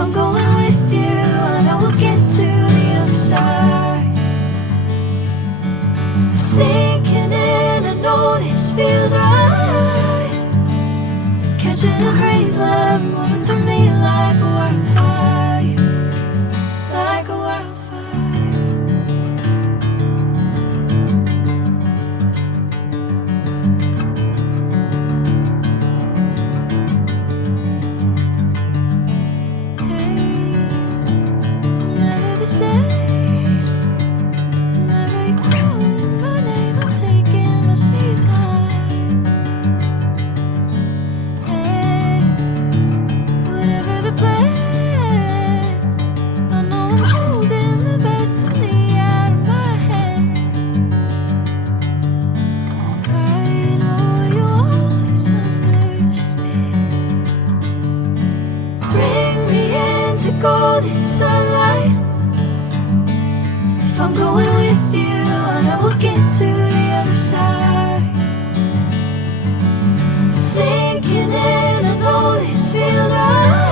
I'm going with you, I know we'll get to the other side. Sinking in, I know this feels right. Catching a crazy love, moving through me like a wildfire, like a wildfire. Golden sunlight. If I'm going with you, I know we'll get to the other side. Sinking in, I know this feels right.